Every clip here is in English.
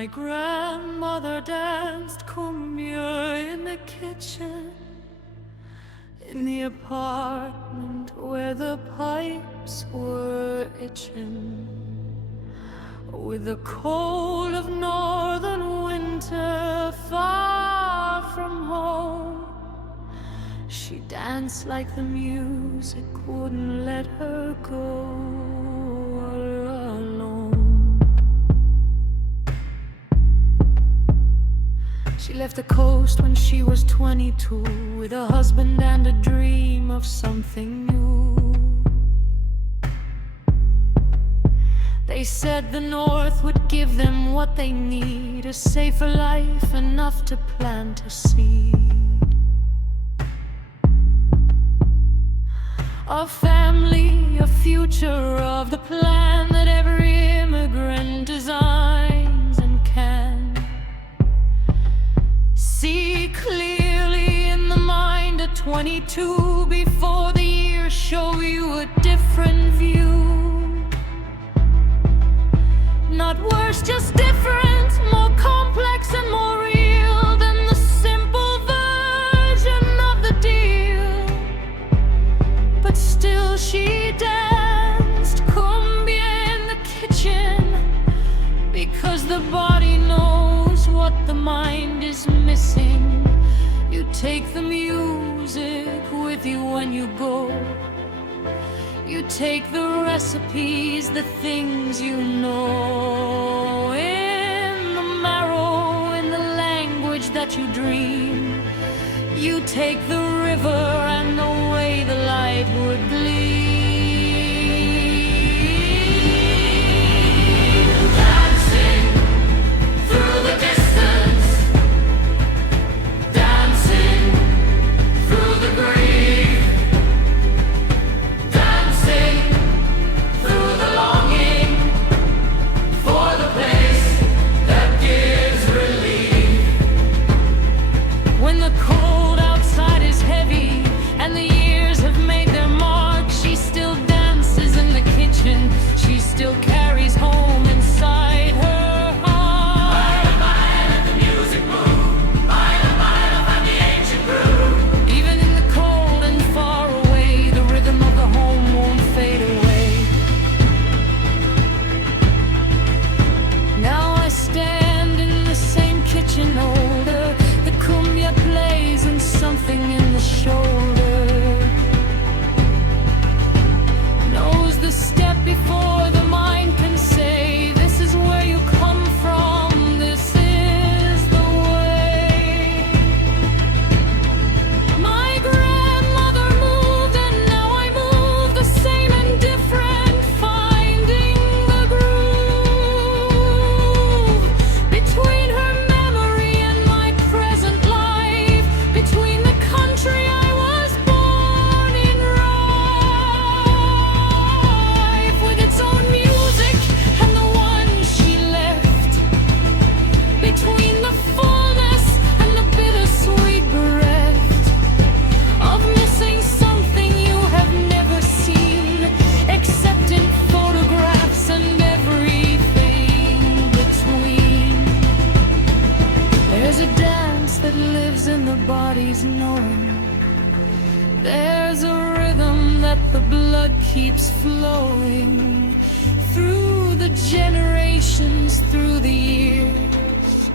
My grandmother danced cumbia in the kitchen, in the apartment where the pipes were itching. With the cold of northern winter far from home, she danced like the music wouldn't let her go alone. She left the coast when she was 22, with a husband and a dream of something new. They said the North would give them what they need, a safer life, enough to plant a seed. A family, a future of the plan that every immigrant designs and can see clearly in the mind at 22, before the years show you a different view. Not worse, just different, more complex and more real than the simple version of the deal. But still she danced cumbia in the kitchen, because the body knows what the mind is missing. You take the music with you when you go. You take the recipes, the things you know, in the marrow, in the language that you dream. You take the river and the way the light would gleam. Dancing through the distance, dancing through the grief, dancing through the longing for the place that gives relief. When the cold outside is heavy and the years have made their mark, she still dances in the kitchen. She still carries home inside her heart. Mile, mile, the music moved. Mile, mile, and the ancient groove. Even in the cold and far away, the rhythm of the home won't fade away. Now I stand in the same kitchen older. The cumbia plays and something in the shoulder knows the step before the mind can say, this is where you come from, this is the way. My grandmother moved and now I move, the same and different, finding the groove between her memory and my present life, between the country I was born in, rife with its own music and the one she left, between the fullness and the bittersweet bereft of missing something you have never seen, except in photographs and everything between. There's a dance that lives in the body's knowing. There's a rhythm that the blood keeps flowing through the generations, through the years,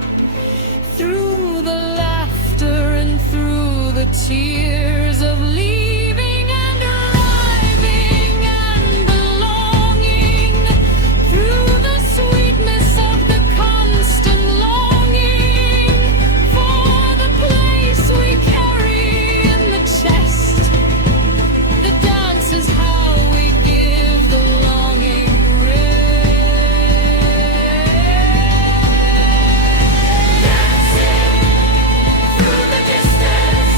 through the laughter and through the tears of leaving and arriving and belonging, through the sweetness of the constant longing for the place we carry in the chest. The dance is how we give the longing rest. Dancing through the distance,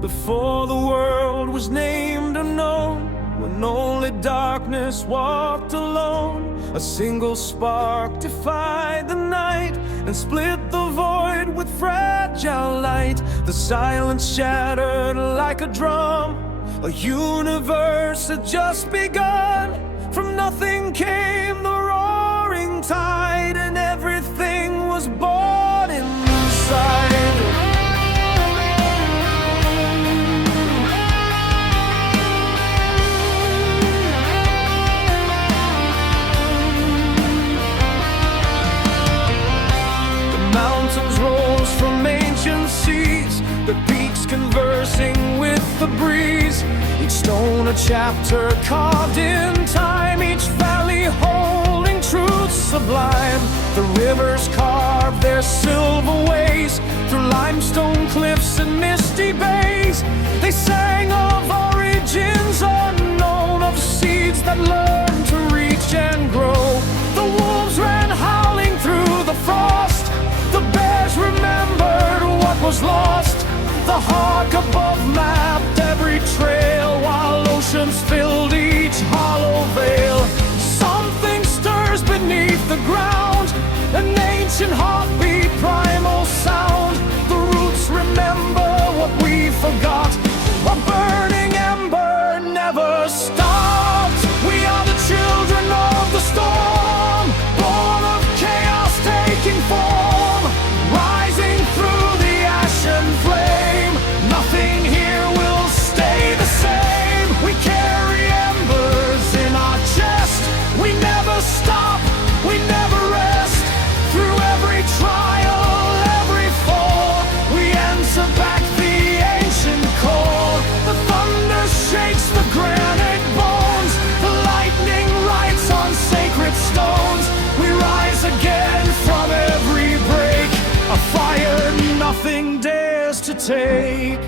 before the world was named or known, when only darkness walked alone. A single spark defied the night and split the void with fragile light. The silence shattered like a drum. A universe had just begun. From nothing came the roaring tide, and everything was born inside. From ancient seas, the peaks conversing with the breeze. Each stone a chapter carved in time, each valley holding truths sublime. The rivers carved their silver ways through limestone cliffs and misty bays. They sang of origins unknown, of seeds that learned to reach and grow. The wolves ran howling through the frost. The bears remembered what was lost. The hawk above mapped every trail, while oceans filled each hollow vale. Something stirs beneath the ground, an ancient heartbeat, primal sound. The roots remember what we forgot. A burning ember never stopped. We are the children of the storm, born of chaos taking form, rising through the ashen flame. Nothing here will stay the same. We carry embers in our chest. We never stop, we never rest. Through every trial, every fall, we answer back the ancient call. The thunder shakes the granite bones. The lightning writes on sacred stones. We rise again from every break, a fire nothing dares to take.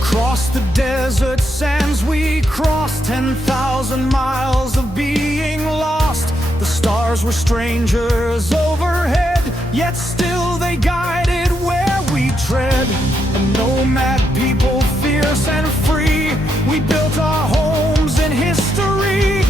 Across the desert sands we crossed, 10,000 miles of being lost. The stars were strangers overhead, yet still they guided where we tread. A nomad people, fierce and free, we built our homes in history.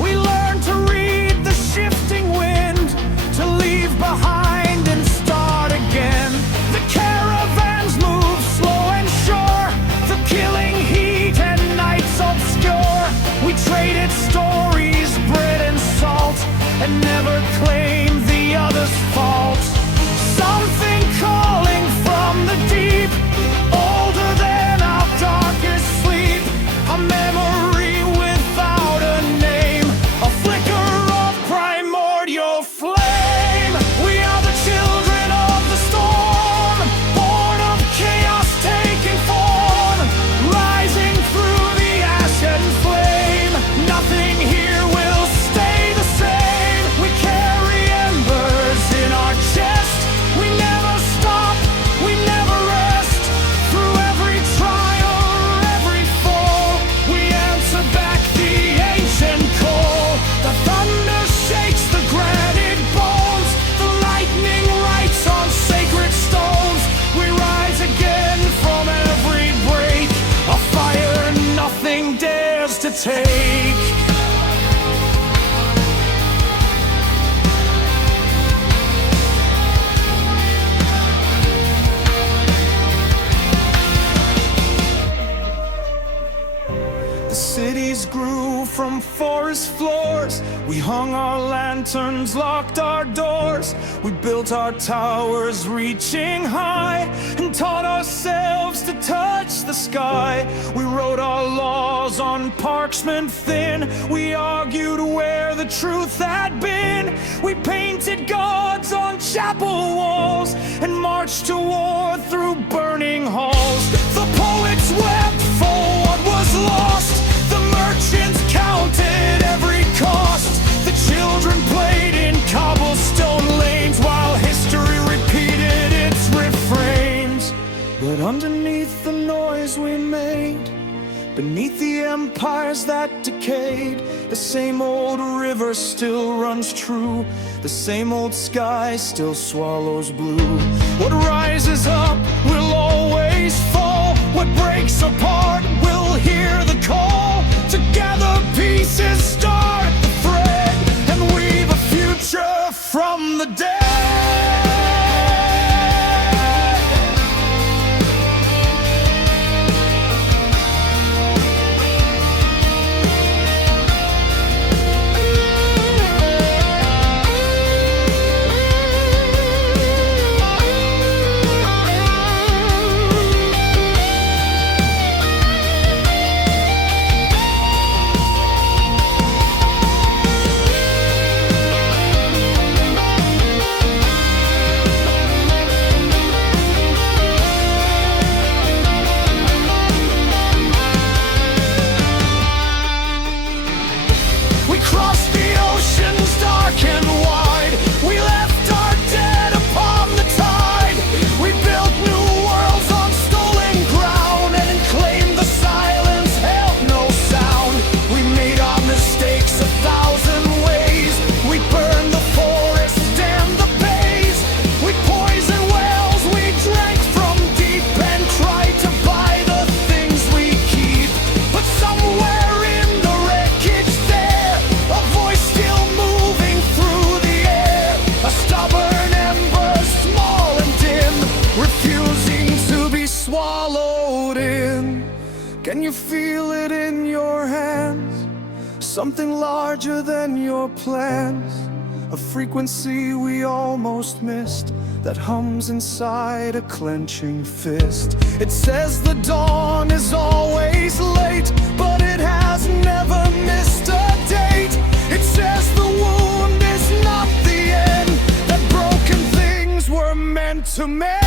We learned to read the shifting wind, to leave behind and start again. The caravans move slow and sure, the killing heat and nights obscure. We traded stories, bread and salt, and never claimed the other's fault. Something calling from the deep, older than our darkest sleep. A memory without a name, a flicker of primordial flame. We are the children of the storm, born of chaos taking form, rising through the ashen flame. Nothing here will stay the same. We carry embers in our chest. We never stop, we never rest. Through every trial, every fall, we answer back the ancient call. The thunder shakes the granite bones. The lightning writes on sacred stones. We rise again from every break, a fire nothing dares to take. Cities grew from forest floors. We hung our lanterns, locked our doors. We built our towers reaching high, and taught ourselves to touch the sky. We wrote our laws on parchment thin. We argued where the truth had been. We painted gods on chapel walls and marched to war through burning halls. The poets wept for what was lost. The merchants counted every cost. The children played in cobblestone lanes while history repeated its refrains. But underneath the noise we made, beneath the empires that decayed. The same old river still runs true. The same old sky still swallows blue. What rises up will always fall. What breaks apart will hear the call. Together pieces start the thread and weave a future from the dead. Can you feel it in your hands? Something larger than your plans. A frequency we almost missed that hums inside a clenching fist. It says the dawn is always late, but it has never missed a date. It says the wound is not the end, that broken things were meant to mend.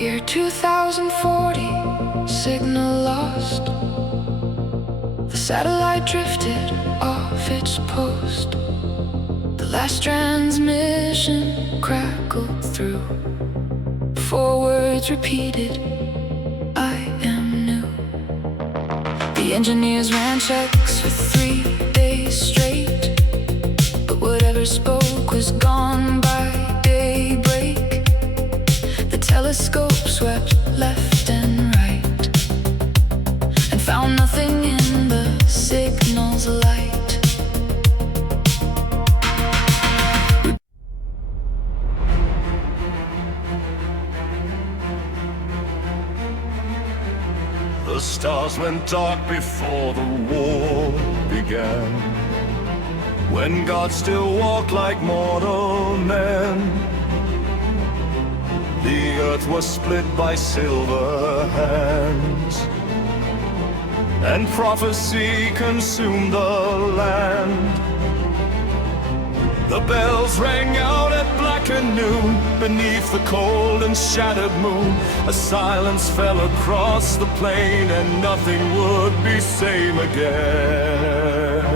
Year 2040, signal lost. The satellite drifted off its post. The last transmission crackled through. 4 words repeated, I am new. The engineers ran checks for 3 days straight, but whatever spoke was gone by daybreak. The telescope swept left and right and found nothing in the signal's light. The stars went dark before the war began, when God still walked like mortal men. The earth was split by silver hands, and prophecy consumed the land. The bells rang out at black and noon, beneath the cold and shattered moon. A silence fell across the plain, and nothing would be same again.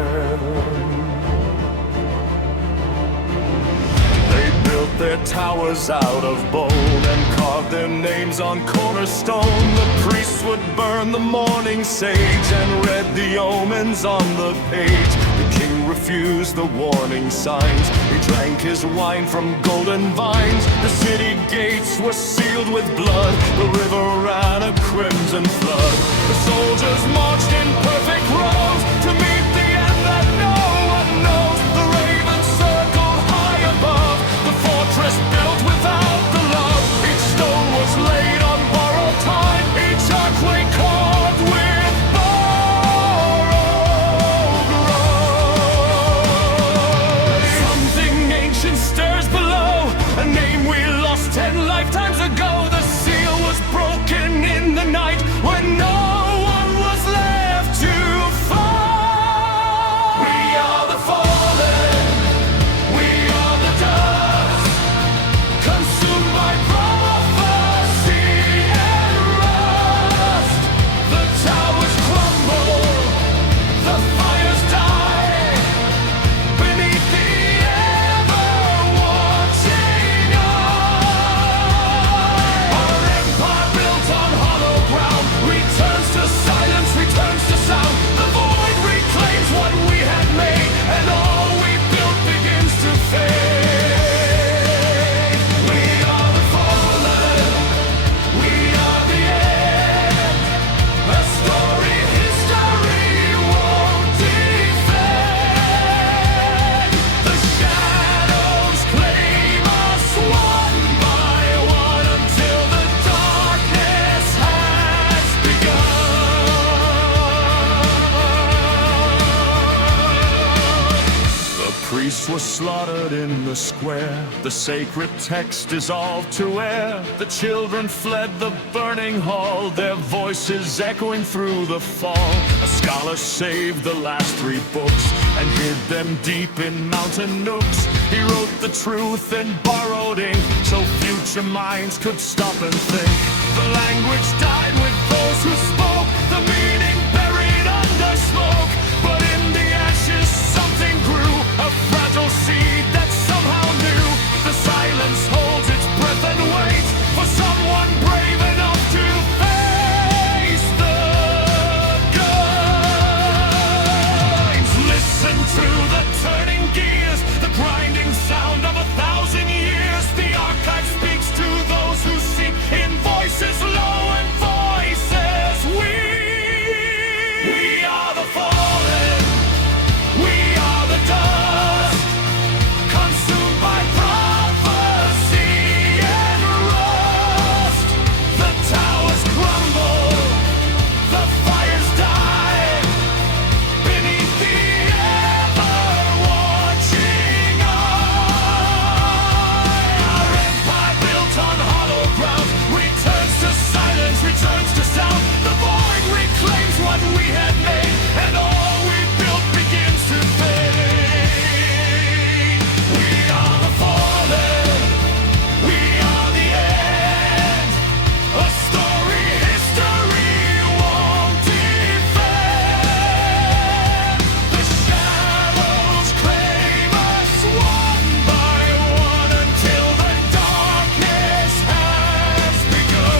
Their towers out of bone and carved their names on cornerstone. The priests would burn the morning sage and read the omens on the page. The king refused the warning signs. He drank his wine from golden vines. The city gates were sealed with blood. The river ran a crimson flood. The soldiers marched in perfect rows to meet the end that no one knows. The raven circle were slaughtered in the square. The sacred text dissolved to air. The children fled the burning hall, their voices echoing through the fall. A scholar saved the last 3 books and hid them deep in mountain nooks. He wrote the truth in borrowed ink so future minds could stop and think. The language died with those who spoke, the meaning buried under smoke. But in the ashes something grew, a fragile seed that somehow knew. The silence holds its breath and waits for someone brave enough to face the guns. Listen to the turning gears, the grinding sound of 1,000 years. The archive speaks to those who seek in voices low and voices weak. We are the fallen, we are the dust, consumed by prophecy and rust. The towers crumble, the fires die, beneath the ever-watching eye. Our empire built on hollow ground returns to silence, returns to sound. The void reclaims what we had made, and all we built begins to fade. We are the fallen, we are the end, a story history won't defend. The shadows claim us one by one until the darkness has begun.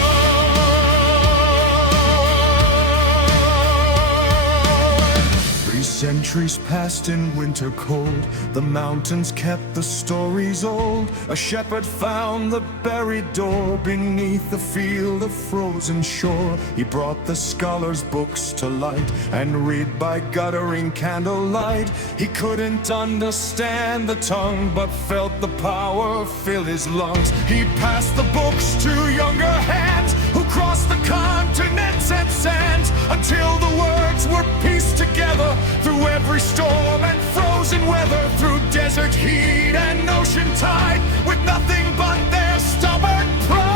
3 centuries passed in winter cold. The mountains kept the stories old. A shepherd found the buried door beneath the field of frozen shore. He brought the scholars' books to light and read by guttering candlelight. He couldn't understand the tongue but felt the power fill his lungs. He passed the books to younger hands who crossed the continents and sands until the words were pieced together through every storm and frozen weather, through desert heat and ocean tide, with nothing but their stubborn pride.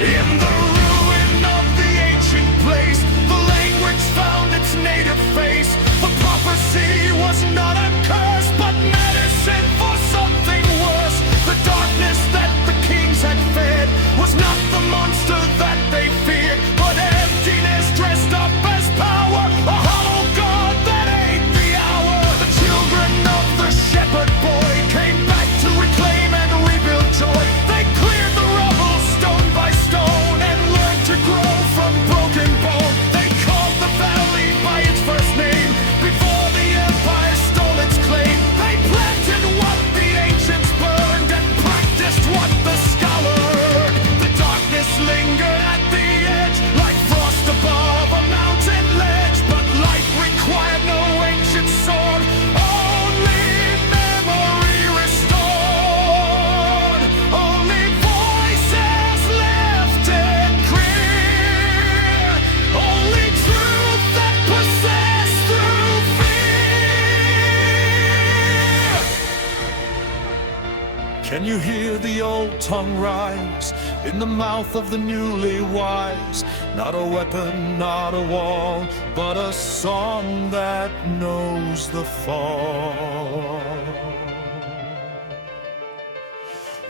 In the ruin of the ancient place, the language found its native face. The prophecy was not a curse, but medicine for something worse. The darkness that the kings had fed was not the monster that they feared, but emptiness dressed up as power, a hollow god that ate the hour. The children of the shepherd boy came back to reclaim and rebuild joy. They cleared the rubble stone by stone and learned to grow from broken bone. They called the valley by its first name before the empire stole its claim. They planted what the ancients burned and practiced what the scholar heard. The darkness lingered at the edge like frost above a mountain ledge, but light required no ancient sword, only memory restored, only voices left and clear, only truth that possessed through fear. Can you hear the old tongue rise in the mouth of the newly wise? Not a weapon, not a wall, but a song that knows the fall.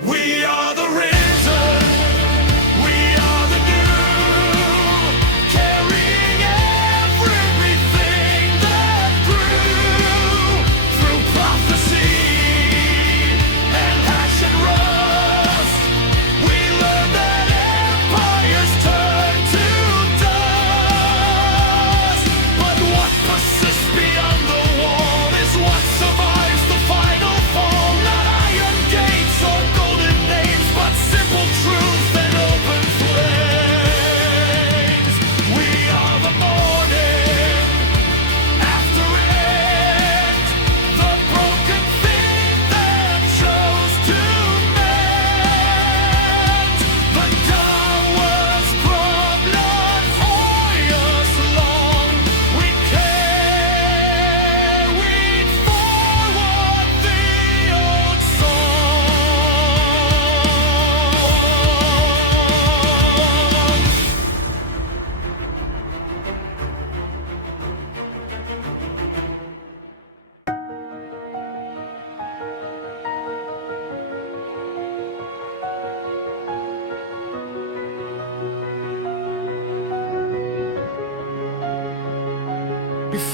We are the risen, we are the new, carrying everything that grew through prophecy and passion rust. We learned that empires turn to dust, but what persists beyond the wall is what survives the final fall. Not iron gates or golden names, but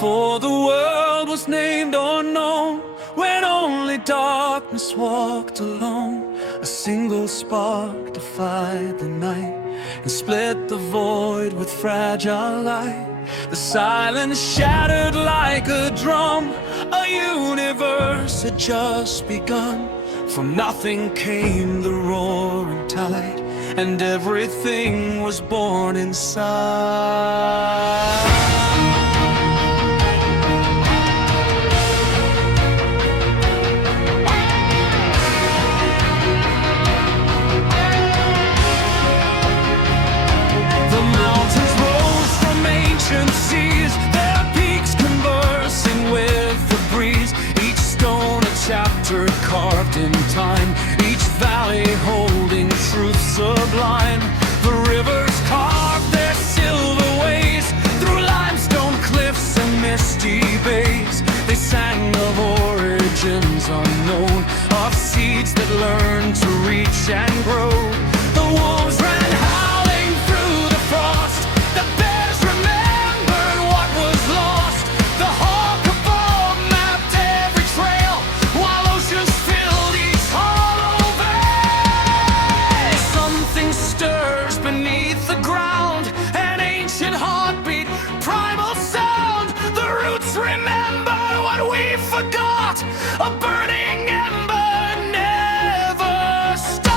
before the world was named or known, when only darkness walked alone. A single spark defied the night and split the void with fragile light. The silence shattered like a drum. A universe had just begun. From nothing came the roaring tide, and everything was born inside. Seas, their peaks conversing with the breeze. Each stone a chapter carved in time, each valley holding truth sublime. The rivers carved their silver ways through limestone cliffs and misty bays. They sang of origins unknown, of seeds that learned to reach and grow. The wolves ran howling through the frost. The bears remembered what was lost. The hawk above mapped every trail, while oceans filled each hollow bay. Something stirs beneath the ground, an ancient heartbeat, primal sound. The roots remember what we forgot. A burning ember never stopped.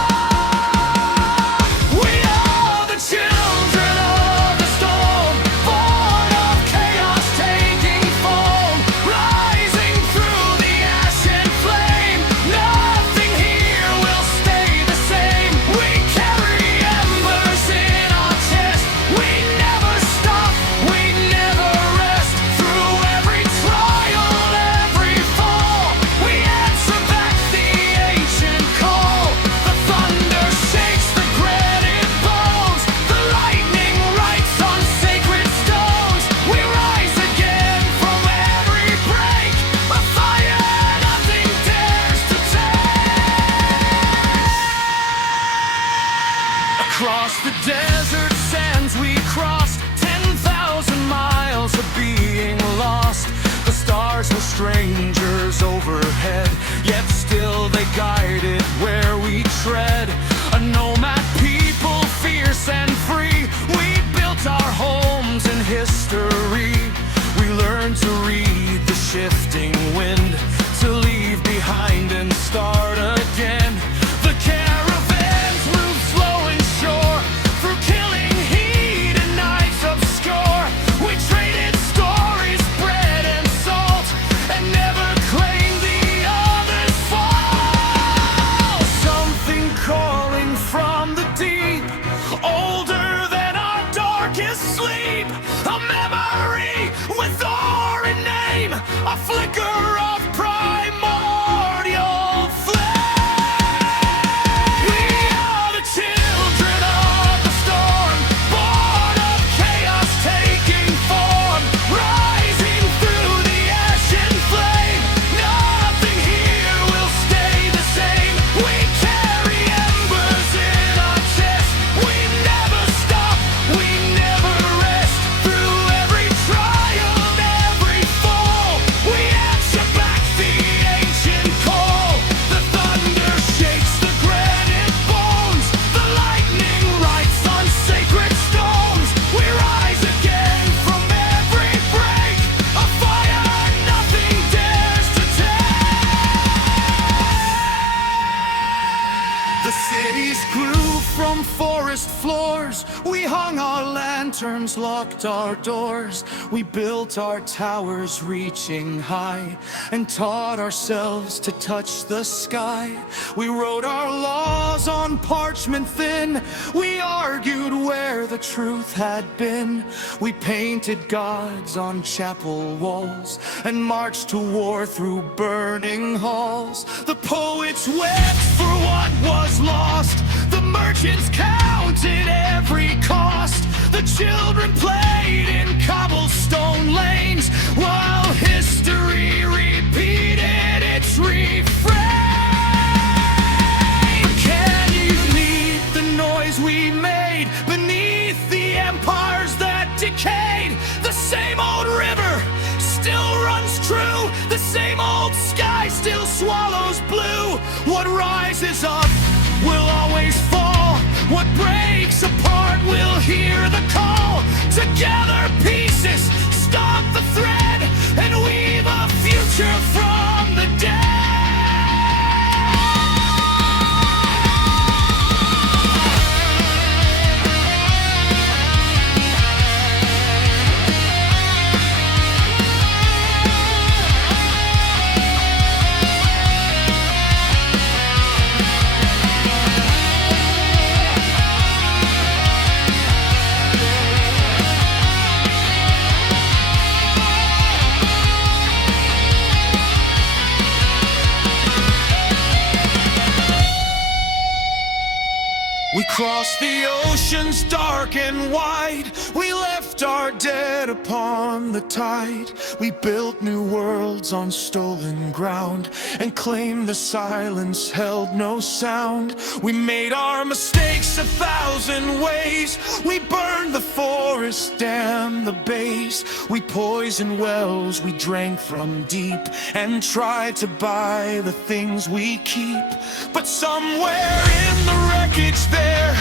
We are the children of the storm, born of chaos taking form, rising through the ash and flame. Nothing here will stay the same. We carry embers in our chest. We never stop, we never rest. Through every trial, every fall, we answer back the ancient call. The thunder shakes the granite bones. The lightning writes on sacred stones. We rise again from every break, a fire nothing dares to take. Across the desert sands we crossed, 10,000 miles of being lost. The stars were strangers overhead, yet still they guided where we tread. A nomad people, fierce and free. We built our homes in history. We learned to read the shifting wind, to leave behind and start again. The caravans move slow and sure, through killing heat and nights obscure. We traded stories, bread and salt, and never claimed the other's fall. Something calling from the deep, older than our darkest sleep. A memory with our name, a flicker of primordial flame. We are the children of the storm, born of chaos taking form, rising through the ash and flame. Nothing here will stay the same. We carry embers in our chest. We never stop, we never rest. Through every trial, every fall, we answer back the ancient call. The thunder shakes the granite bones. The lightning writes on sacred stones. We rise again from every break, a fire nothing dares to take. The cities grew from forest floors. We hung our lanterns, locked our doors. We built our towers reaching high, and taught ourselves to touch the sky. We wrote our laws on parchment thin. We argued where the truth had been. We painted gods on chapel walls, and marched to war through burning halls. The poets wept for what was lost. The merchants counted every cost. The children played in cobblestone lanes, while history repeated its refrain. Can you meet the noise we made beneath the empires that decayed? The same old river still runs true. The same old sky still swallows blue. What rises up will always fall. What breaks apart will hear the call. Together pieces stop the thread and weave a future from the dead. We crossed the oceans dark and wide. We left our dead upon the tide. We built new worlds on stolen ground and claimed the silence held no sound. We made our mistakes 1,000 ways. We burned the forest, damned the base. We poisoned wells we drank from deep and tried to buy the things we keep. But somewhere in the wreckage there,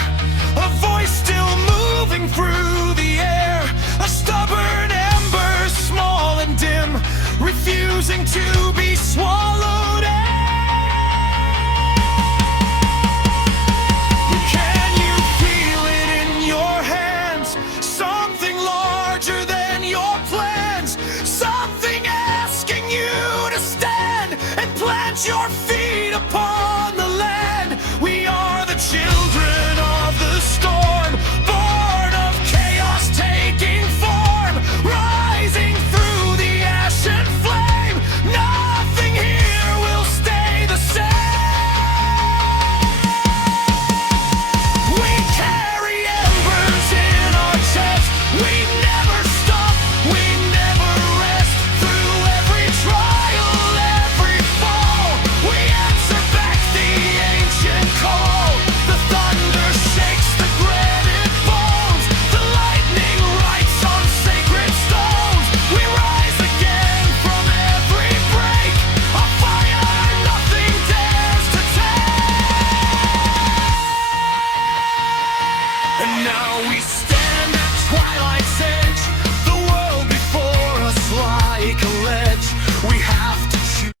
a voice still moving through the air, a stubborn ember, small and dim, refusing to be swallowed in. Can you feel it in your hands? Something larger than your plans, something asking you to stand and plant your feet upon the land. We are the children of the storm, born of chaos taking form, rising through the ashen flame. Nothing here will stay the same. We carry embers in our chests. We never stop, we never rest. Through every trial, every fall, we answer back the ancient call. The thunder shakes the granite bones. The lightning writes on sacred stones. We rise again from every break. A fire nothing dares to take. And now we stand at twilight's edge. The world before us like a ledge. We have to choose.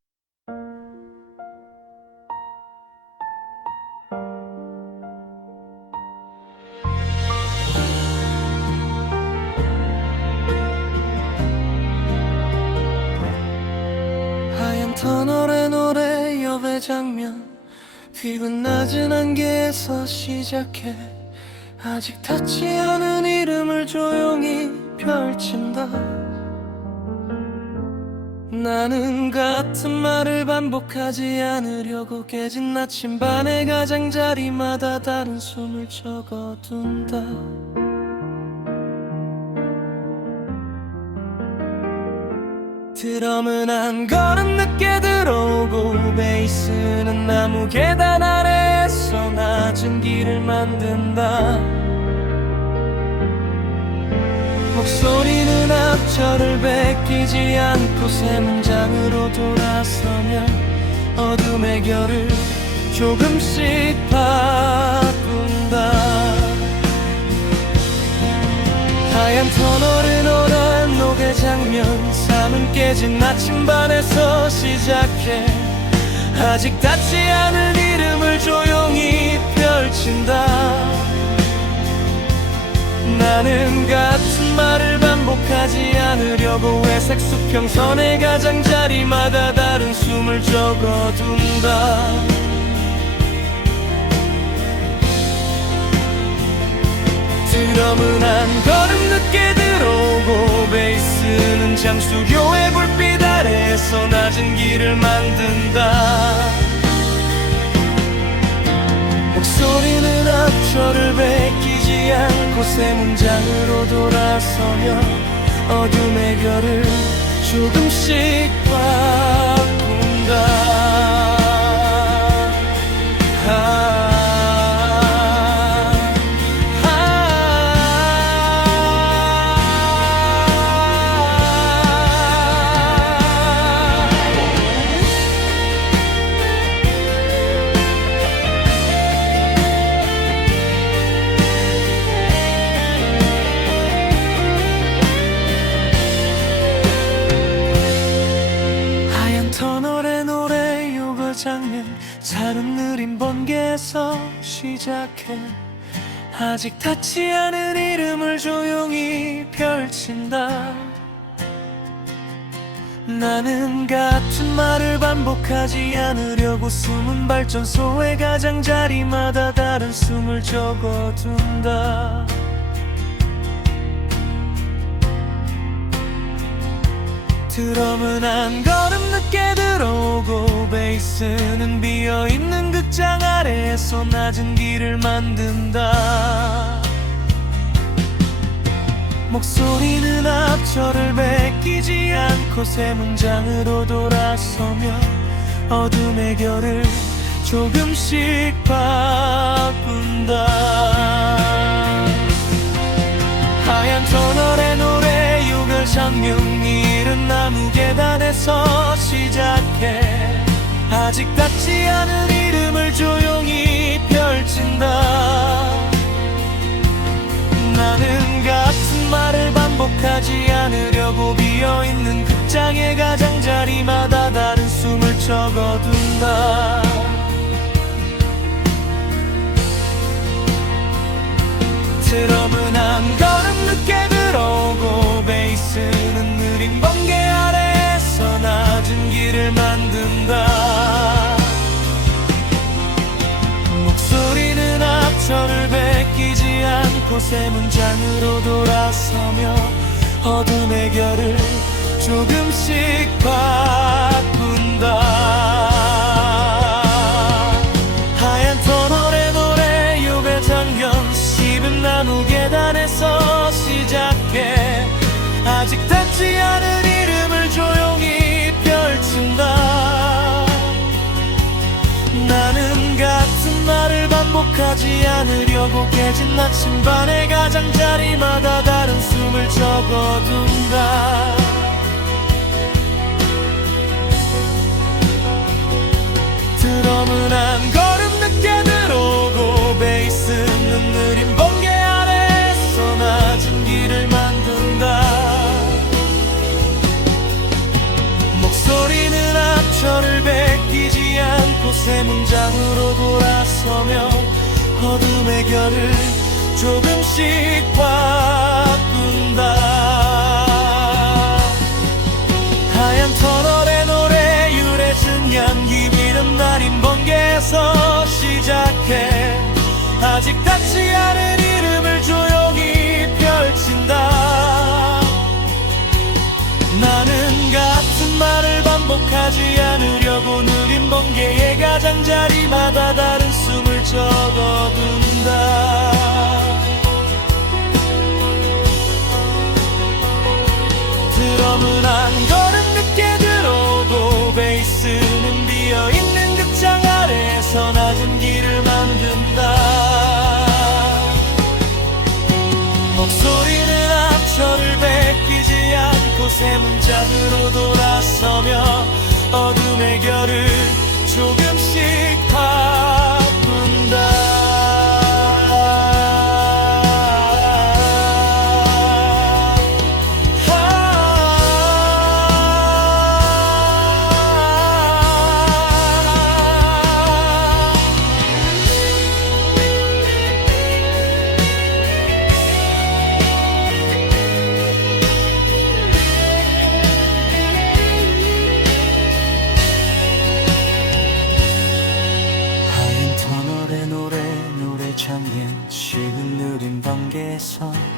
하얀 터널의 노래 여배 장면, 휘은 낮은 안개에서 시작해 아직 닿지 않은 이름을 조용히 펼친다. 나는 같은 말을 반복하지 않으려고 깨진 나침반의 가장자리마다 다른 숨을 적어둔다. 드럼은 한 걸음 늦게 들어오고 베이스는 나무 계단 아래에서 낮은 길을 만든다. 목소리는 앞절을 베끼지 않고 세 문장으로 돌아서며 어둠의 결을 조금씩 바꾼다. 하얀 터널을 오던 노래 장면, 삶은 깨진 나침반에서 시작해 아직 닿지 않은 이름을 조용히 펼친다. 나는 같은 말을 반복하지 않으려고 회색 수평선의 가장자리마다 다른 숨을 적어둔다. 드럼은 한 걸음 늦게 들어오고 베이스는 장수교의 불빛 아래에서 낮은 길을 만든다. 목소리는 앞절을 베끼지 않고 세 문장으로 돌아서며 어둠의 결을 조금씩 바꾼다. 시작해 아직 닿지 않은 이름을 조용히 펼친다. 나는 같은 말을 반복하지 않으려고 숨은 발전소의 가장자리마다 다른 숨을 적어둔다. 드럼은 한 걸음 늦게 들어오고 베이스는 비어있는 극장 아래에서 낮은 길을 만든다. 목소리는 앞절을 베끼지 않고 세 문장으로 돌아서며 어둠의 결을 조금씩 바꾼다. 하얀 터널의 노래 유별 장면 이른 나무 계단에서 시작해 아직 닿지 않은 이름을 조용히 펼친다. 나는 같은 말을 반복하지 않으려고 비어있는 극장의 가장자리마다 다른 숨을 적어둔다. 드럼은 한 걸음 늦게 들어오고 베이스는 느린 번개 아래에서 낮은 길을 만든다. 목소리는 앞절을 베끼지 않고 세 문장으로 돌아서며 어둠의 결을 조금씩 바꾼다. 하얀 터널의 노래 유배 장면 씹은 나무 계단에서 시작해 아직 닿지 않은 이름을 조용히 펼친다. 나는 같은 말을 반복하지 않으려고 깨진 나침반의 가장자리마다 다른 숨을 적어둔다. 드럼은 한 걸음 늦게 들어오고 베이스는 느린 번개 아래에서 낮은 길을 만든다. 목소리는 앞절을 베끼지 않고 세 문장으로 돌아서며 어둠의 결을 조금씩 바꾼다. 하얀 터널의 노래 유래진 향기 비름 날인 번개에서 시작해 아직 닿지 않은 이름을 조용히 펼친다. 나는 같은 말을 반복하지 않으려고 느린 번개의 가장자리마다 다른 숨을 적어둔다. 드럼은 한 걸음 늦게 들어오고 베이스는 비어있는 극장 아래에서 낮은 길을 만든다. 목소리는 앞절을 베끼지 않고 세 문장으로 돌아서며 어둠의 결을 조금씩 바꾼다.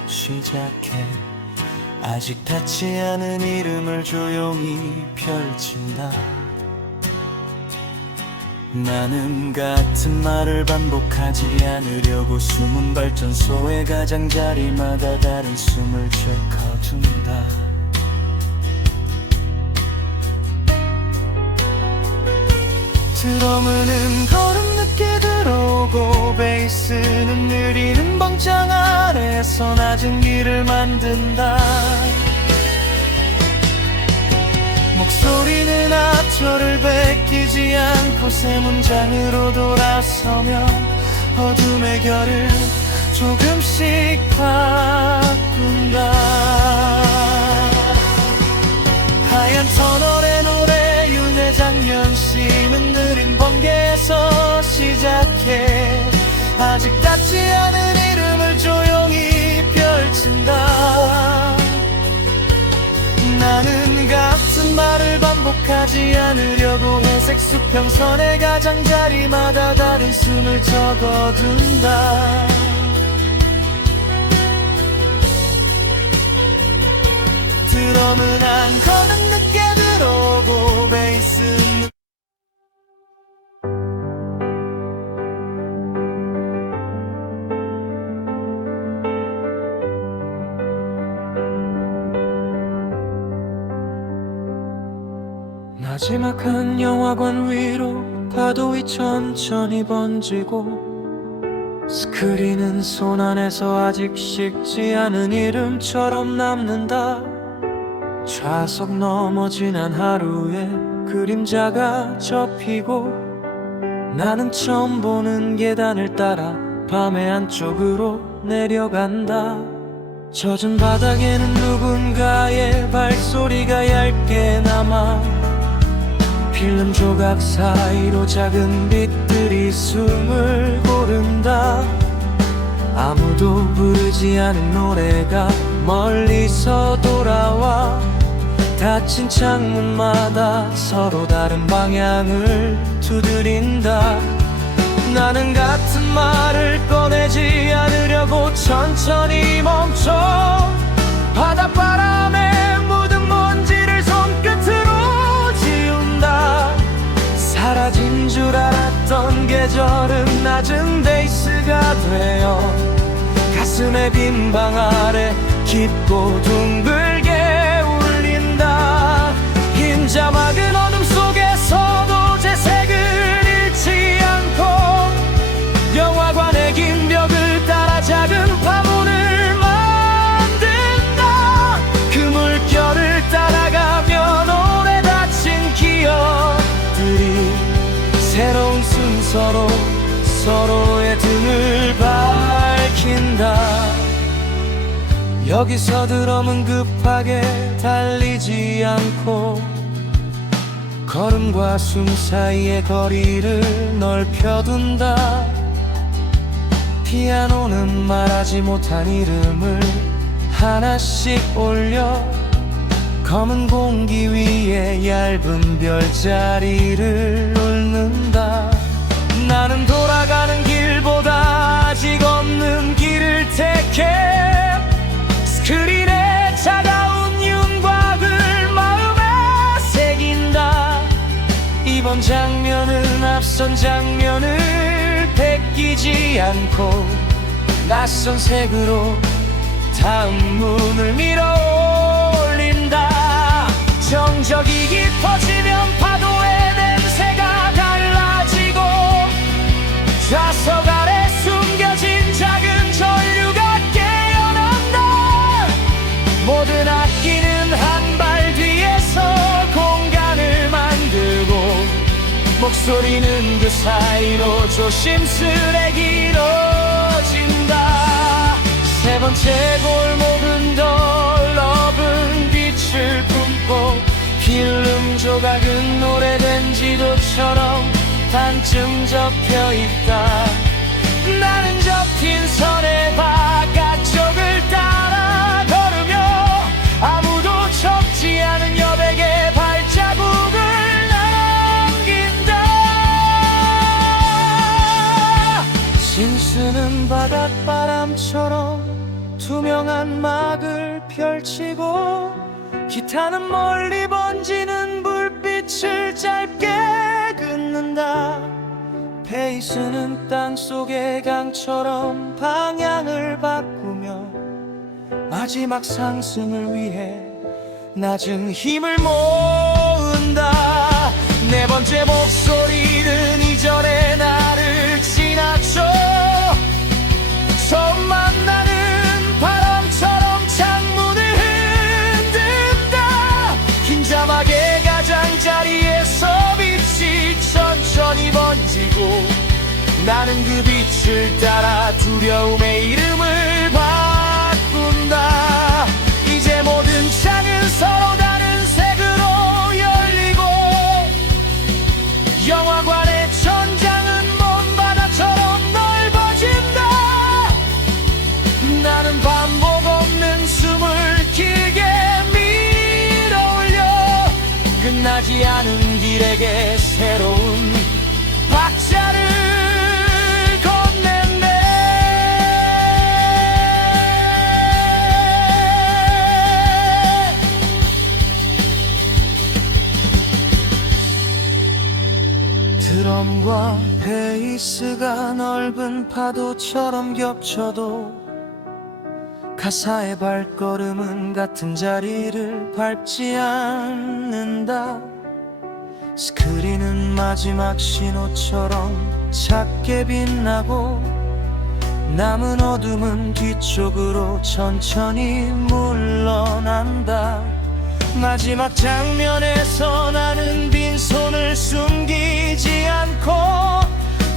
시작해 아직 닿지 않은 이름을 조용히 펼친다. 나는 같은 말을 반복하지 않으려고 숨은 발전소의 가장자리마다 다른 숨을 적어둔다. 드럼은 걸음 늦게 들어오고 베이스는 느리는 방장 아래에서 낮은 길을 만든다. 목소리는 앞절을 베끼지 않고 세 문장으로 돌아서며 어둠의 결을 조금씩 바꾼다. 하얀 터널의 노래 윤회 장면 심은 느린 번개에서 시작해 아직 닿지 않은 이름을 조용히 펼친다. 나는 같은 말을 반복하지 않으려고 회색 수평선의 가장자리마다 다른 숨을 적어둔다. 드럼은 한 거는 늦게 들어오고 베이스는 마지막 한 영화관 위로 파도위 천천히 번지고 스크린은 손안에서 아직 식지 않은 이름처럼 남는다. 좌석 넘어 지난 하루에 그림자가 접히고 나는 처음 보는 계단을 따라 밤의 안쪽으로 내려간다. 젖은 바닥에는 누군가의 발소리가 얇게 남아 필름 조각 사이로 작은 빛들이 숨을 고른다. 아무도 부르지 않은 노래가 멀리서 돌아와 닫힌 창문마다 서로 다른 방향을 두드린다. 나는 같은 말을 꺼내지 않으려고 천천히 멈춰 바닷바람에 묻은 먼지를 손끝으로 지운다. 사라진 줄 알았던 계절은 낮은 베이스가 되어 가슴의 빈 방 아래 깊고 둥글게 울린다. 흰 자막은 어둠 속에서도 제 색을 잃지 않고 영화관의 긴 벽을 따라 작은 파문을 만든다. 그 물결을 따라가면 오래 닫힌 기억들이 새로운 순서로 서로의 등을 밝힌다. 여기서 드럼은 급하게 달리지 않고 걸음과 숨 사이의 거리를 넓혀둔다. 피아노는 말하지 못한 이름을 하나씩 올려 검은 공기 위에 얇은 별자리를 놓는다. 나는 돌아가는 길보다 아직 없는 길을 택해 스크린에 차가운 윤곽을 마음에 새긴다. 이번 장면은 앞선 장면을 베끼지 않고 낯선 색으로 다음 문을 밀어 올린다. 정적이 깊어지면 파도의 냄새가 달라지고 좌석 아래 숨겨진 작은 전류가 깨어난다. 모든 악기는 한 발 뒤에서 공간을 만들고 목소리는 그 사이로 조심스레 길어진다. 세 번째 골목은 더 넓은 빛을 품고 필름 조각은 오래된 지도처럼 반쯤 접혀있다. 나는 접힌 선의 바깥쪽을 따라 걸으며 아무도 적지 않은 여백의 발자국을 남긴다. 신수는 바닷바람처럼 투명한 막을 펼치고 기타는 멀리 번지는 불빛을 짧게 긋는다. 베이스는 땅속의 강처럼 방향을 바꾸며 마지막 상승을 위해 낮은 힘을 모은다. 네 번째 목소리는 이전의 나를 지나쳐 처음 만나는 바람처럼 창문을 흔든다. 긴 자막의 가장자리에서 빛이 천천히 번지고 나는 그 빛을 따라 두려움의 이름을 바꾼다. 이제 모든 창은 서로 다른 색으로 열리고 영화관의 천장은 먼바다처럼 넓어진다. 나는 반복 없는 숨을 길게 밀어올려 끝나지 않은 길에게 새로운 박자를 건넨네. 드럼과 베이스가 넓은 파도처럼 겹쳐도 가사의 발걸음은 같은 자리를 밟지 않는다. 스크린은 마지막 신호처럼 작게 빛나고 남은 어둠은 뒤쪽으로 천천히 물러난다. 마지막 장면에서 나는 빈손을 숨기지 않고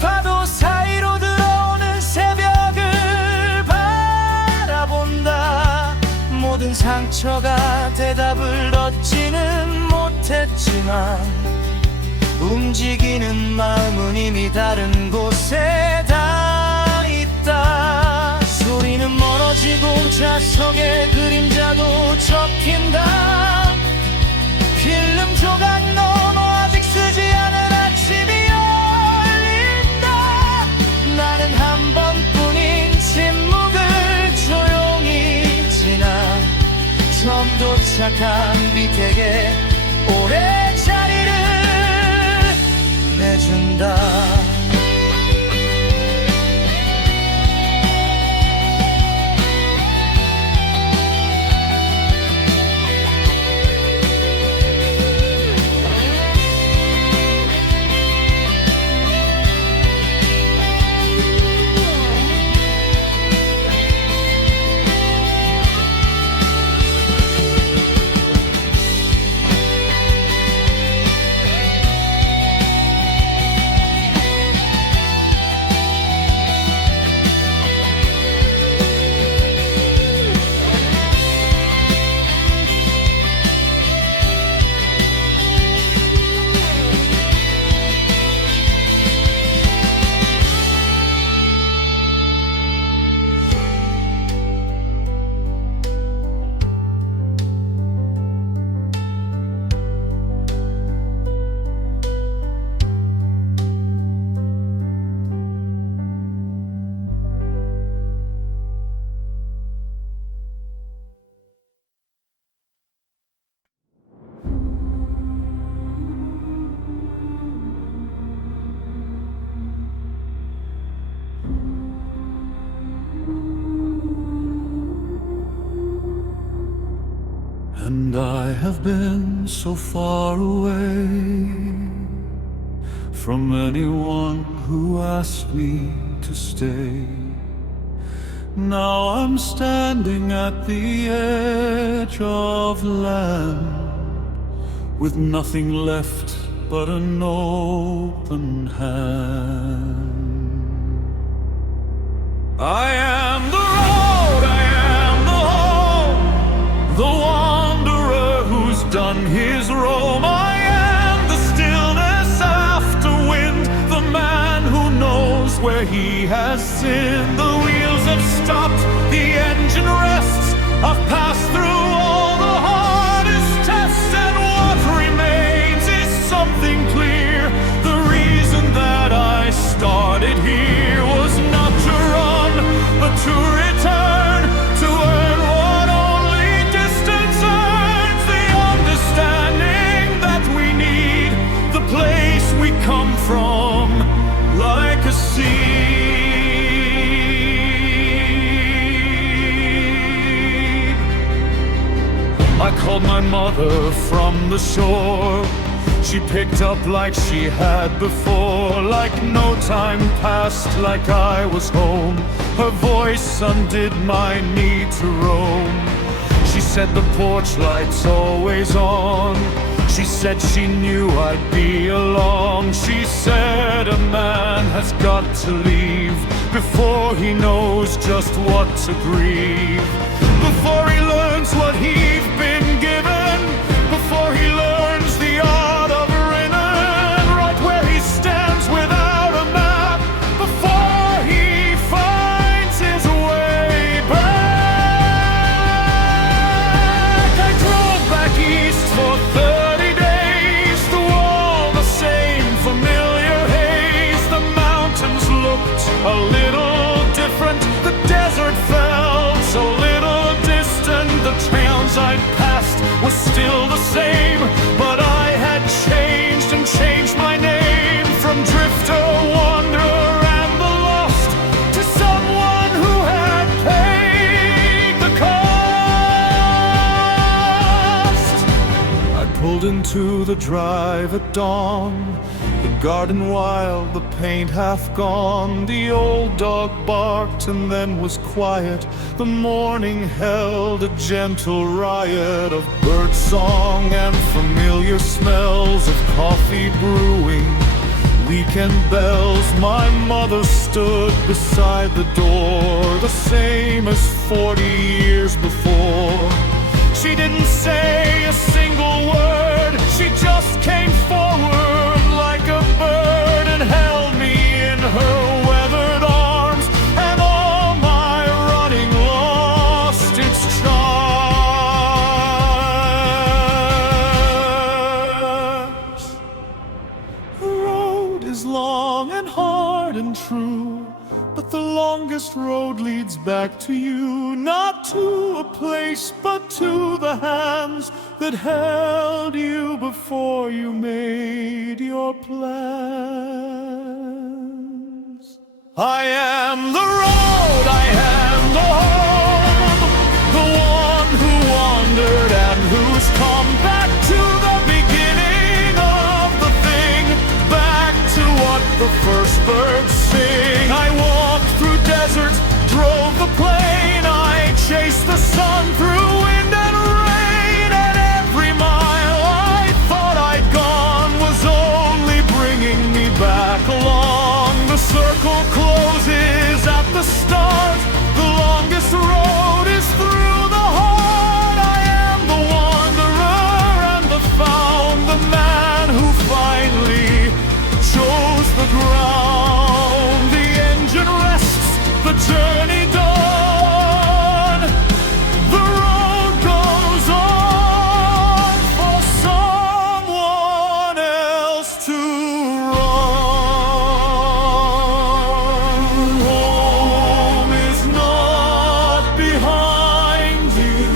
파도 사이로 들어오는 새벽을 바라본다. 모든 상처가 대답을 얻지는 못했지만 움직이는 마음은 이미 다른 곳에 다 있다. 소리는 멀어지고 좌석의 그림자도 접힌다. 필름 조각 넘어 아직 쓰지 않은 아침이 열린다. 나는 한 번뿐인 침묵을 조용히 지나 처음 도착한 빛에게 오래 자리를 내준다. And I have been so far away from anyone who asked me to stay. Now I'm standing at the edge of land with nothing left but an open hand. I am the road, I am the home, the wanderer who's done his roam. I am the stillness after wind, the man who knows where he has sinned. The wheels have stopped, the engine rests, I've passed through all the hardest tests, and what remains is something clear. The reason that I started here was not to run, but to return, to earn what only distance earns. The understanding that we need, the place we come from, like a seed. I called my mother from the shore. She picked up like she had before, like no time passed, like I was home. Her voice undid my need to roam. She said the porch light's always on. She said she knew I'd be along. She said a man has got to leave before he knows just what to grieve, before he learns what he's been given, before he learns the art of renner, right where he stands without a map, before he finds his way back. towns I'd passed was still the same, but I had changed and changed my name from drifter, wanderer, and the lost to someone who had paid the cost. I pulled into the drive at dawn, the garden wild, the paint half gone. The old dog barked and then was quiet. The morning held a gentle riot of birdsong and familiar smells of coffee brewing. Weekend bells, my mother stood beside the door, the same as 40 years before. She didn't say a single word, she just came forward like a bird and held me in her weathered arms, and all my running lost its charms. The road is long and hard and true, but the longest road leads back to you, not to a place, but to the hands that held you before you made your plans. I am the road, I am the home, the one who wandered and who's come back to the beginning of the thing, back to what the first birds sing. I walked through deserts, drove the plain, I chased the sun through wind and rain, and every mile I thought I'd gone was only bringing me back along. The circle closes at the start, the longest road is through the heart. I am the wanderer and the found, the man who finally chose the ground. The engine rests, the journey done, the road goes on for someone else to run. Home is not behind you,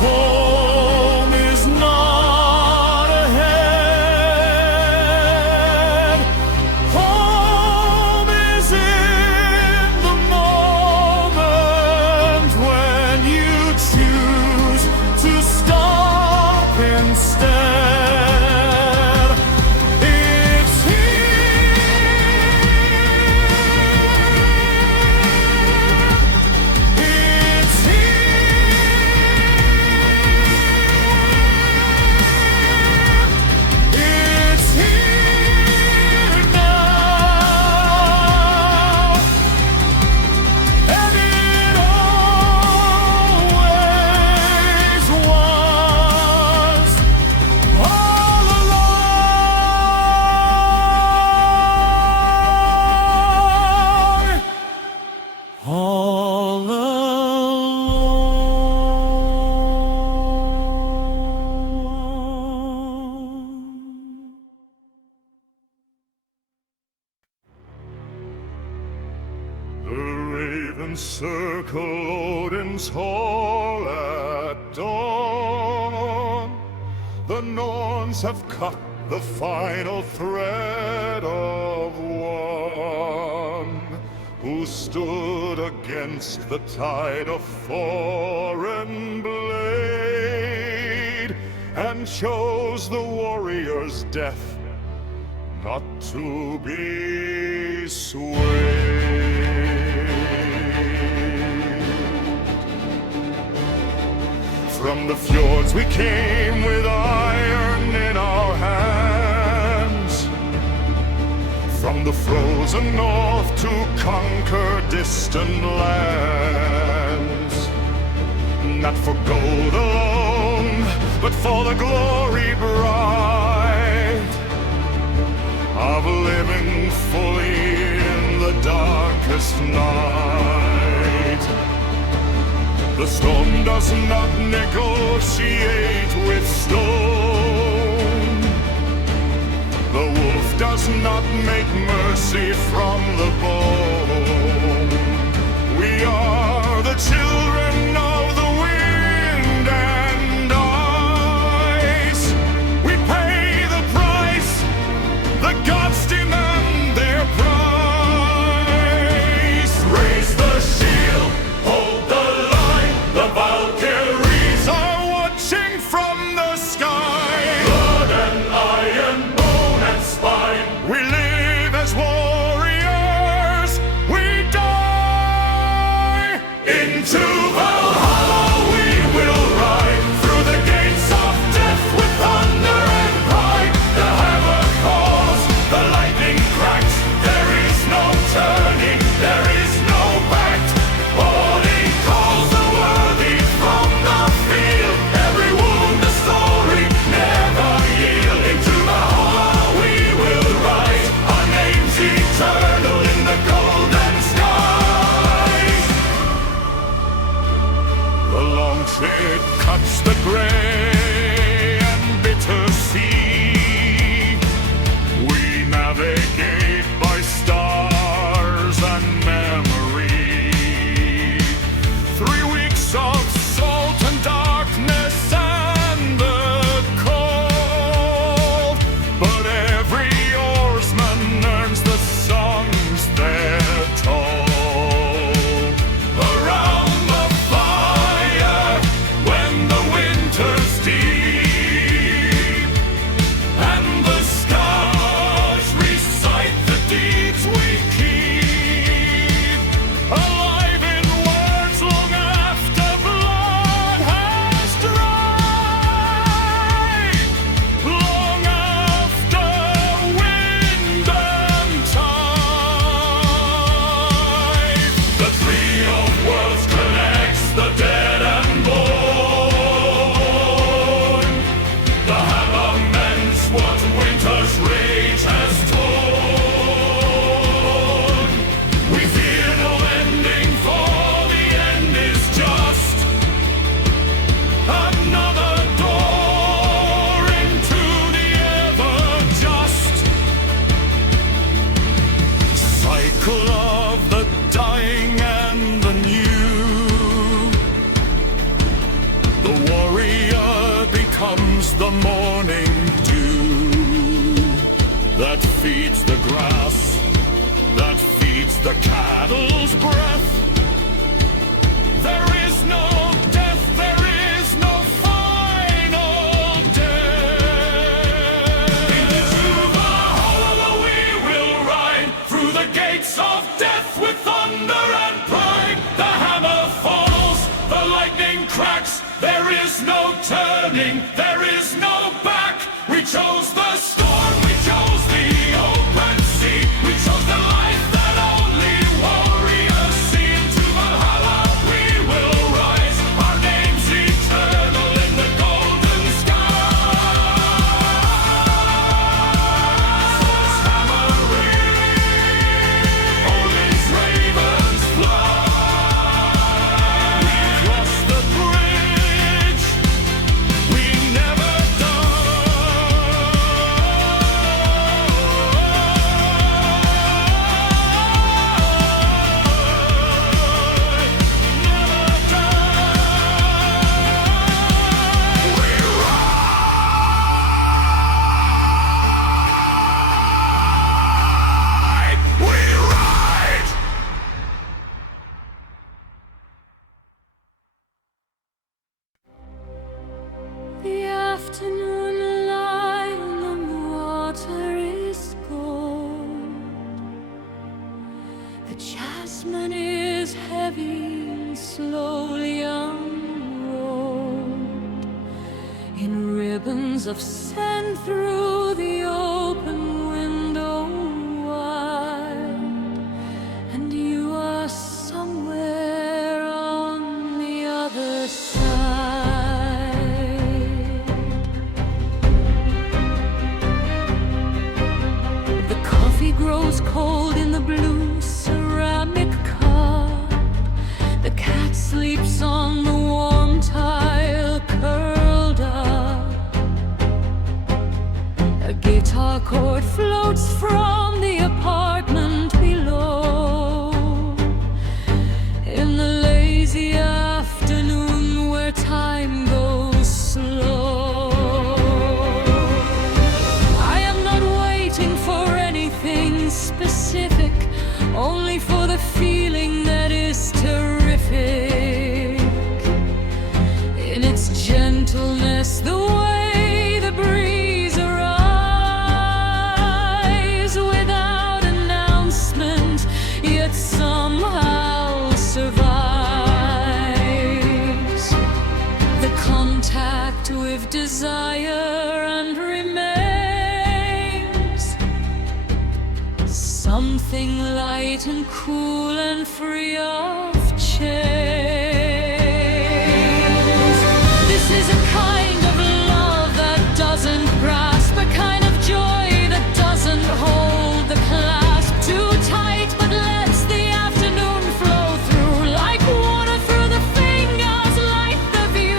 home is not ahead, home is in the moment when you choose to stop instead. It's here, it's here, it's here now, and it always was, all along, all along. The ravens circle Odin's hall at dawn. The Norns have cut the final thread of one who stood against the tide of foreign blade and chose the warrior's death, not to be swayed. From the fjords we came with iron in our hands, from the frozen north to conquer distant lands, not for gold alone, but for the glory bright of living fully in the darkest night. The storm does not negotiate with stone. The wolf does not make mercy from the bone. We are the children of the wind. It cuts the gray and bitter sea. We navigate by stars and memory. 3 weeks of salt and darkness and the cold, but every oarsman earns the songs they're told. Around the fire when the winter's deep and the stars recite the deeds we keep, alive in words long after blood has dried, long after wind and tide. The tree of worlds connects the dead and born. The hammer mends what winter's rage has torn. We fear no ending, for the end is just another door into the ever-just cycle of the dying and the new. The warrior becomes the morning dew that feeds the grass, that feeds the cattle's breath. There is no death, there is no final death. Into the hollow we will ride, through the gates of death with thunder and pride. The hammer falls, the lightning cracks, there is no turning, there is no back. We chose the storm, we chose the open sea, we chose the life that only warriors see. Into Valhalla we will rise, our names eternal in the golden sky. Swords hammering, Odin's ravens fly. We cross the bridge, we never The afternoon light on the water is gold. The jasmine is heavy and slowly unrolled in ribbons of sand through the open window wide. And you are somewhere on the other side. The coffee grows cold in the blue ceramic cup. The cat sleeps on the warm tile, curled up. A guitar chord floats from the apartment below. In the lazy afternoon where time goes slow. I am not waiting for anything specific, only for the feeling that is terrific. In its gentleness, the way the breeze arrives without announcement, yet somehow survives. The contact with desire and remains something light and cool and free of chains. This is a kind of love that doesn't grasp, a kind of joy that doesn't hold the clasp too tight, but lets the afternoon flow through like water through the fingers, light the view.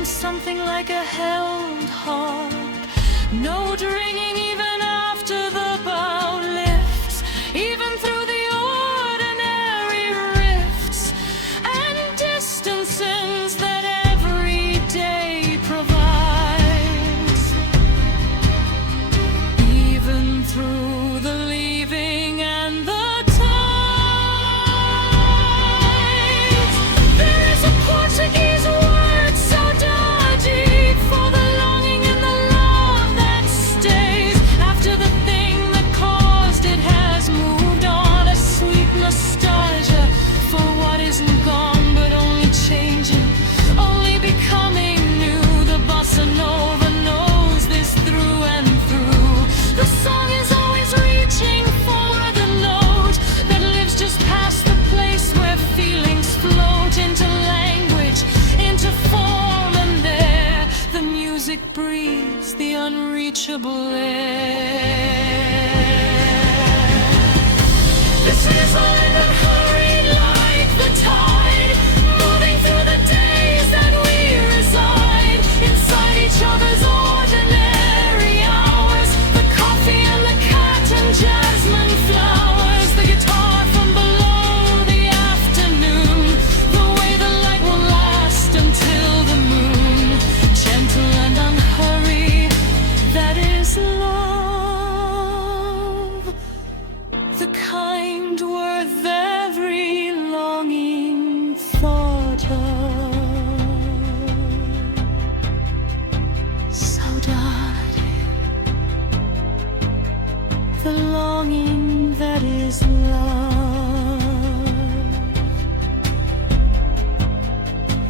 find something like a held heart. No ringing even after the bow lifts, even through the ordinary rifts and distances that every day provides. Even through the leaving and the tides, there is a Portuguese word so dodgy for the longing and the love that stays after the thing that caused it has moved on. A sweet nostalgia for what isn't gone but only changing, only becoming new. The bossa nova knows this through and through. The song is always reaching for the note that lives just past the place where feelings float into language, into form, and there the music breathes the unreachable air. This is a land unhurried like the tide, moving through the days that we reside inside each other's ordinary hours. The coffee and the cat and jasmine flowers, the guitar from below the afternoon, the way the light will last until the moon. Gentle and unhurried, that is love, the kind worth every longing thought of. Saudade, the longing that is love,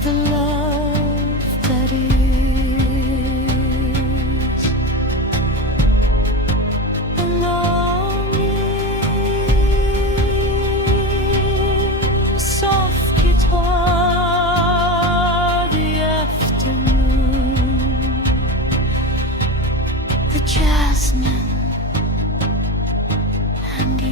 the love that is. A longing, soft guitar, the afternoon, the jasmine, and you.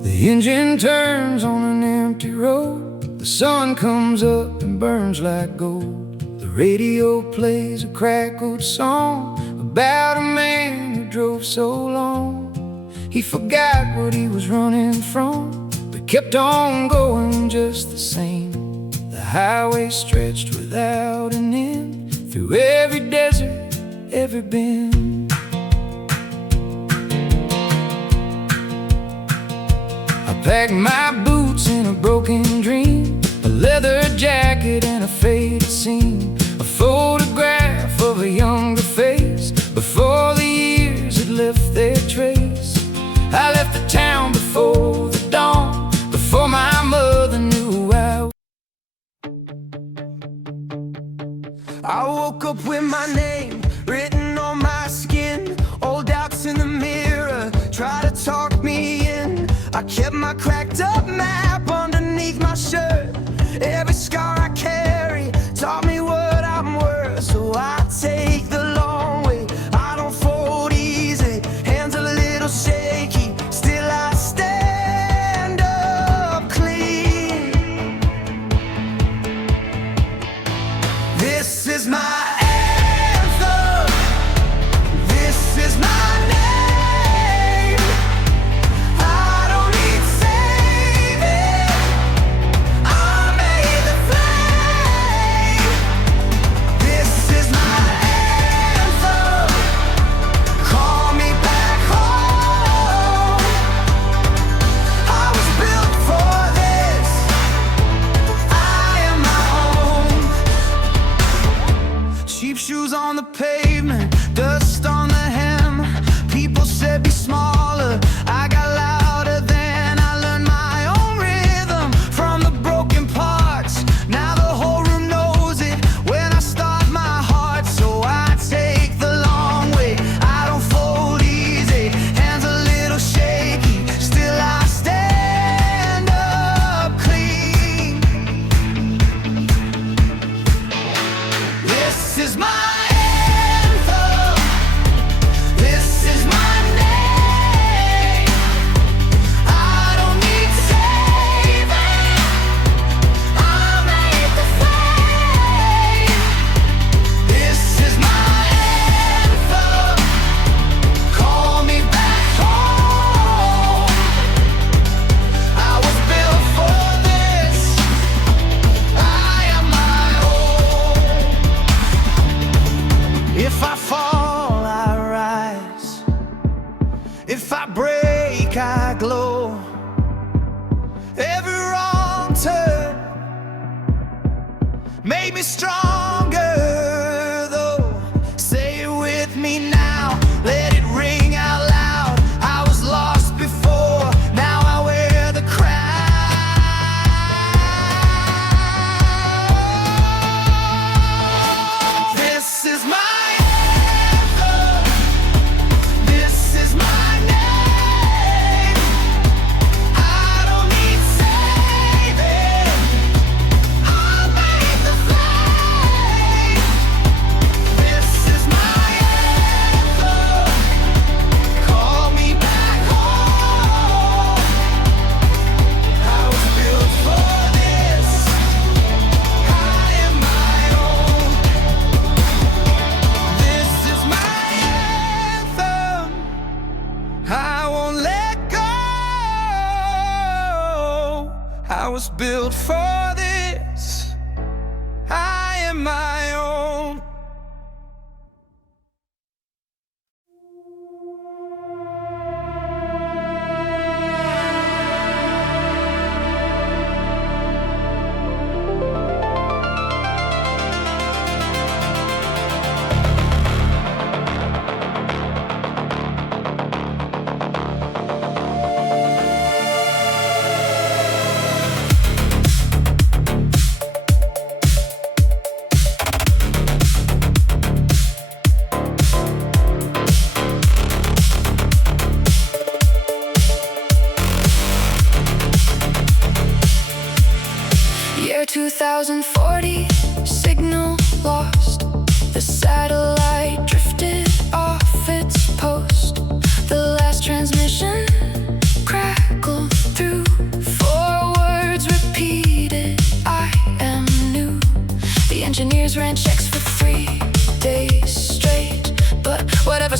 The engine turns on an empty road. The sun comes up and burns like gold. The radio plays a crackled song about a man who drove so long. He forgot what he was running from, but kept on going just the same. The highway stretched without an end, through every desert, every bend. I packed my boots in a broken dream, a leather jacket and a faded scene, a photograph of a younger face before the years had left their trace. I left the town before the dawn, before my mother knew I woke up with my name written on my skin, old doubts in the mirror try to talk me in. I kept my cracked up map underneath my shirt. Every scar I carry taught me what I'm worth. So I take the long way, I don't fold easy, hands a little shaky, still I stand up clean. This is my anthem, this is my name. Shoes on the pavement, dust on the hem. People said be smaller, I got louder then. I learned my own rhythm from the broken parts. Now the whole room knows it when I start my heart. So I take the long way, I don't fold easy, hands a little shaky. stronger though. Say it with me now, let it ring out loud. I was lost before, now I wear the crown. This is my anthem. This is my name. I don't need saving. I'll make the flame. This is my anthem. Call me back home. I was built for this. I am my own. This is my anthem. I won't let go. I was built for this. I am my own. Year 2040, signal lost. The satellite drifted off its post. The last transmission crackled through. 4 words repeated, I am new. The engineers ran checks for 3 days straight, but whatever.